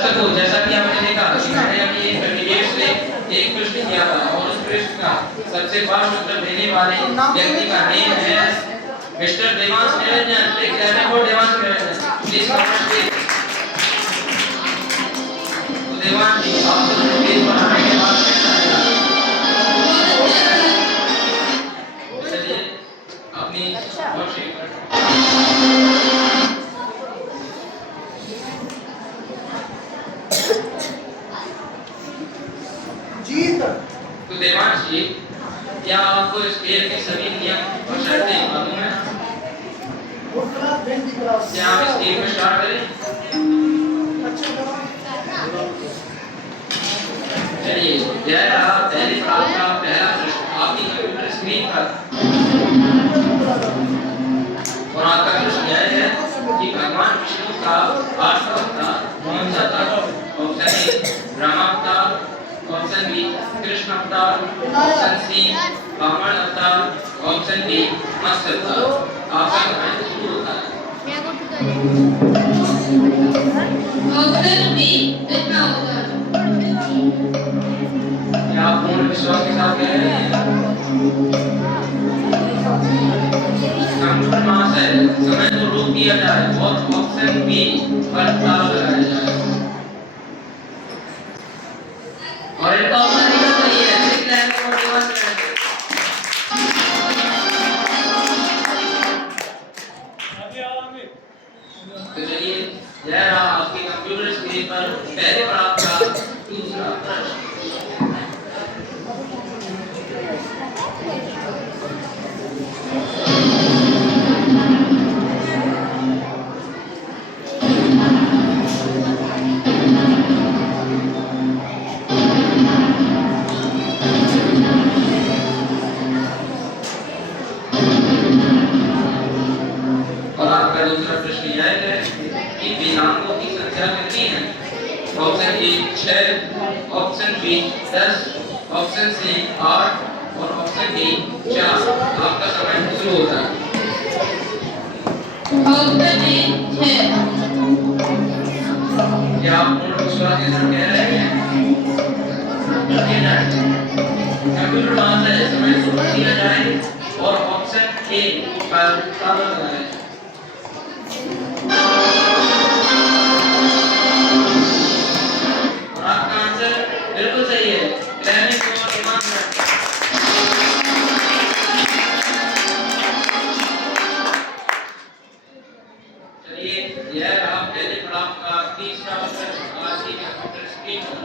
तो जैसा कि आपने देखा कि मैंने अभी एक कैंडिडेट से एक प्रश्न किया था और उस प्रश्न का सबसे फास्ट उत्तर देने वाले व्यक्ति का नेम है mister Devansh Niranjan. Please clap for Devansh Niranjan. Please comment. तो देवांश जी आपको स्टेज पर आने के बाद कैसा लगा? चलिए अपनी तो देवांश जी क्या आपको इस खेल के सभी नियम और शर्तें मालूम हैं? क्या हम इस गेम में स्टार्ट करें? चलिए यह रहा पहले आपका पहला प्रश्न आपकी कंप्यूटर स्क्रीन पर। और आपका प्रश्न यह है कि भगवान विष्णु का आठवां अवतार कौन सा था? ऑप्शन ए ब्रह्मा अवतार, ऑप्शन बी कृष्ण अवतार, ऑप्शन सी वामन अवतार, ऑप्शन डी मत्स्य अवतार। आपका समय शुरू होता है। ऑप्शन बी कृष्ण अवतार। क्या आप पूर्ण विश्वास के साथ कह रहे हैं? कंप्यूटर महाशय समय को रोक दिया जाए और ऑप्शन बी पर ताला लगाया जाए। और इनका ऑप्शन निकल रही है। तो चलिए यह रहा आपकी कंप्यूटर स्क्रीन पर पहले पर आपका दूसरा प्रश्न। Option A 6, option B 10, option C 8 और ऑप्शन डी 4। आपका समय शुरू होता है। Option A 6। क्या आप पूर्ण विश्वास के साथ कह रहे हैं? कंप्यूटर महाशय समय शुरू किया जाए और ऑप्शन ए पर ताला लगाएं। बिल्कुल सही है। प्लानिंग और ईमानदार। चलिए यह रहा पहले पड़ाव का तीसरा प्रश्न आज की कंप्यूटर स्क्रीन पर।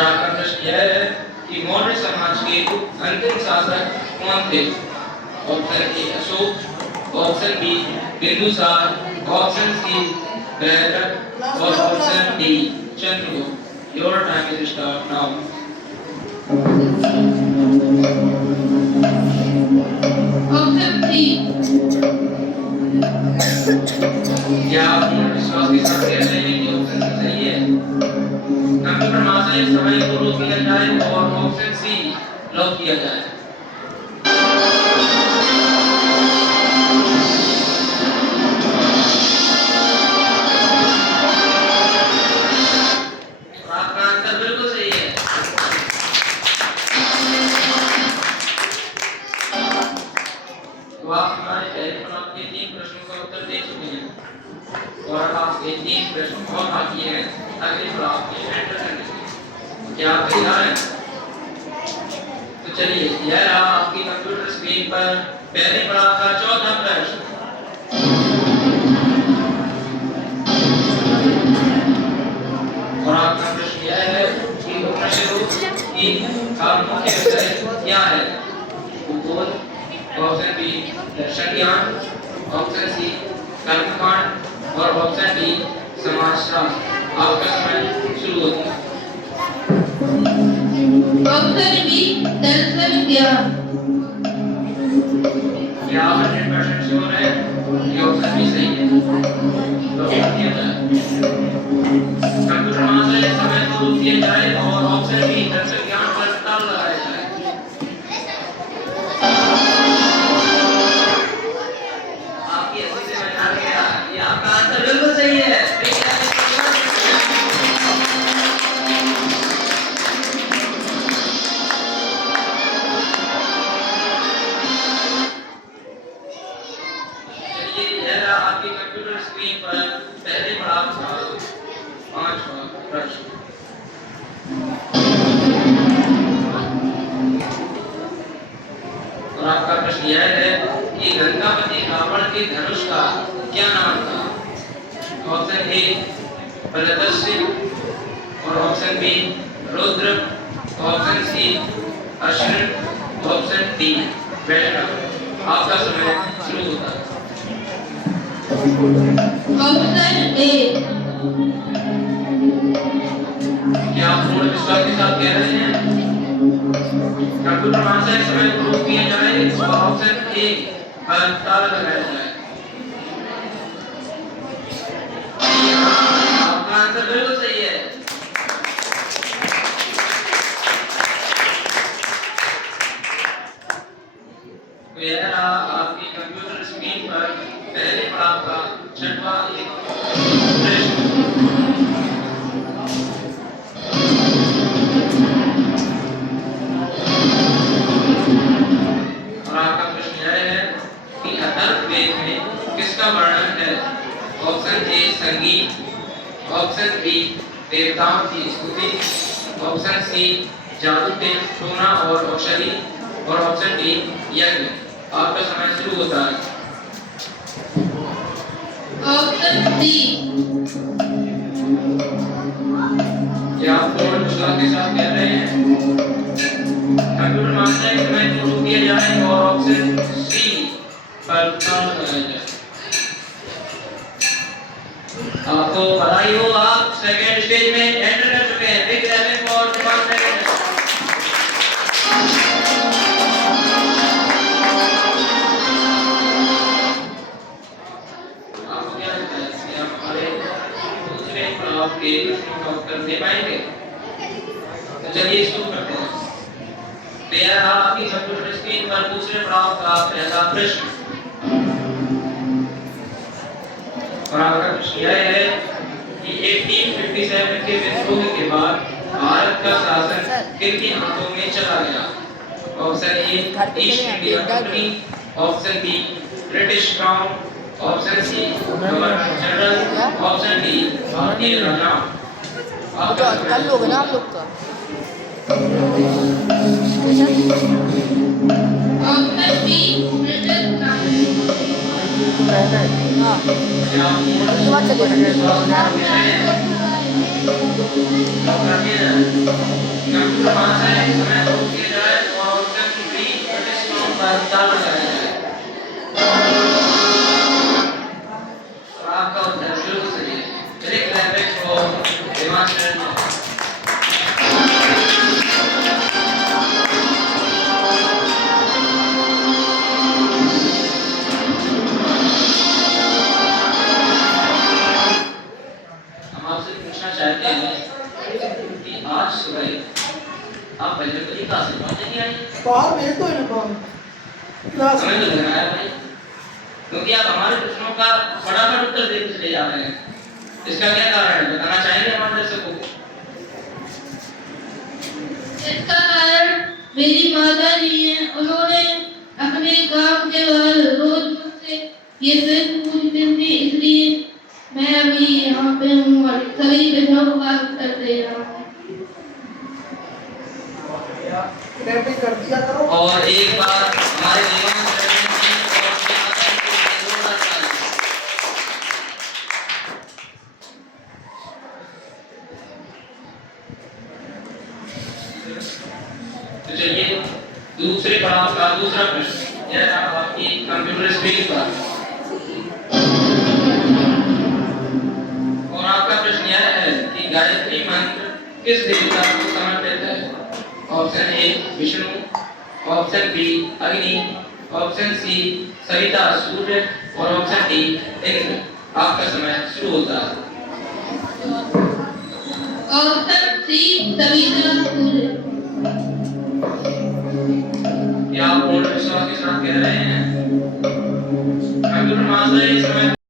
आपका प्रश्न यह है कि मौर्य समाज के अंतिम शासक कौन थे? Option A Ashoka, option B Bindusara, option C और option D Chandragupta. Your time is start now. Option C. क्या आप विश्वास के साथ कह रहे हैं कि ऑप्शन सी सही है? कंप्यूटर महाशय समय को रोक दिया जाए और ऑप्शन सी लॉक किया जाए। क्या आप तैयार हैं? तो चलिए यह रहा आपकी कंप्यूटर स्क्रीन पर पहले पड़ाव का चौथा प्रश्न। और आपका प्रश्न यह है कि उपनिषदों की मुख्य विषय क्या है? भूगोल, ऑप्शन बी दर्शन ज्ञान, ऑप्शन सी कर्मकांड और ऑप्शन डी समाजशास्त्र। आपका समय शुरू होता है। ऑप्शन बी दर्शन ज्ञान। क्या आप 100% श्योर है कि ऑप्शन बी सही है? तो कंप्यूटर महाशय समय को रोक दिया जाए और ऑप्शन बी दर्शन ज्ञान पर ताला लगाया जाए। आपकी ऐसी से ये है आपकी कंप्यूटर स्क्रीन पर पहले पड़ाव का 5वां प्रश्न। और आपका प्रश्न यह है कि गंगापति रावण के धनुष का क्या नाम था? ऑप्शन ए बलदस्य और option B Rudra, option C Ashwin, option D Vaishnav. आपका समय शुरू होता है। Option A. क्या आप पूर्ण विश्वास के साथ कह रहे हैं? कंप्यूटर भाषा समय को रोक दिया जाए और ऑप्शन ए पर ताला लगाया जाए। आपका आंसर बिल्कुल सही है। तो यह रहा आपकी कंप्यूटर स्क्रीन पर पहले पड़ाव का 6वां प्रश्न। और आपका प्रश्न यह है कि अथर्ववेद में किसका वर्णन है? ऑप्शन ए संगीत, ऑप्शन बी देवताओं की स्तुति, ऑप्शन सी जादू के सोना और औषधि, और ऑप्शन डी यज्ञ। आपका समय शुरू होता है। Option C. क्या आप पूर्ण विश्वास के साथ कह रहे हैं? कंप्यूटर मानता है समय को रोक दिया जाए और ऑप्शन सी पर ताला लगाया जाए। आपको बधाई हो, आप सेकेंड स्टेज में एंटर कर चुके हैं। Big wrapping for demand second. आपको क्या लगता है कि आप हमारे दूसरे पड़ाव के प्रश्नों का उत्तर दे पाएंगे? तो चलिए शुरू करते हैं। तैयार है आपकी कंप्यूटर स्क्रीन पर दूसरे पड़ाव का पहला प्रश्न। और आपका प्रश्न यह है कि 1857 के विद्रोह के बाद भारत का शासन किनके हाथों में चला गया? Option A East India Company, option B British Crown, option C Governor General, option D भारतीय राजा। तो कल लोग ना हम लोग का ऑप्शन बी ब्रिटिश क्राउन। हाँ उसके बाद चलिए कंप्यूटर भाषा है समय रोक दिया जाए और ऑप्शन बी ब्रिटिश क्राउन पर ताला लगाया जाए। आपका उत्तर बिल्कुल सही है। Big wrapping for demand second. चाहते हैं कि आज सुबह आप बजरंगबली का आशीर्वाद लेके आए। बाहर भेज दो इनको क्लास हमें तो लगाया भाई, क्योंकि आप हमारे प्रश्नों का फटाफट उत्तर देते चले जा रहे हैं। इसका क्या कारण है, बताना चाहेंगे हमारे दर्शकों को? इसका कारण मेरी माता जी हैं। उन्होंने अपने काम के बाद रोज मुझसे ये प्रश्न पूछते थे, इसलिए मैं अभी यहाँ पे हूँ और सभी प्रश्नों का उत्तर दे रहा हूँ। रैपिंग कर दिया करो। और एक बार हमारे देवान शरण जी और माता जी को जोरदार ताली। तो चलिए दूसरे पड़ाव का दूसरा प्रश्न। यह आपकी कंप्यूटर स्क्रीन पर। और आपका प्रश्न यह है कि गायत्री मंत्र किस देवता को समर्पित है? Option A Vishnu, option B Agni, option C Savita Surya, और ऑप्शन डी इंद्र। आपका समय शुरू होता है। Option C Savita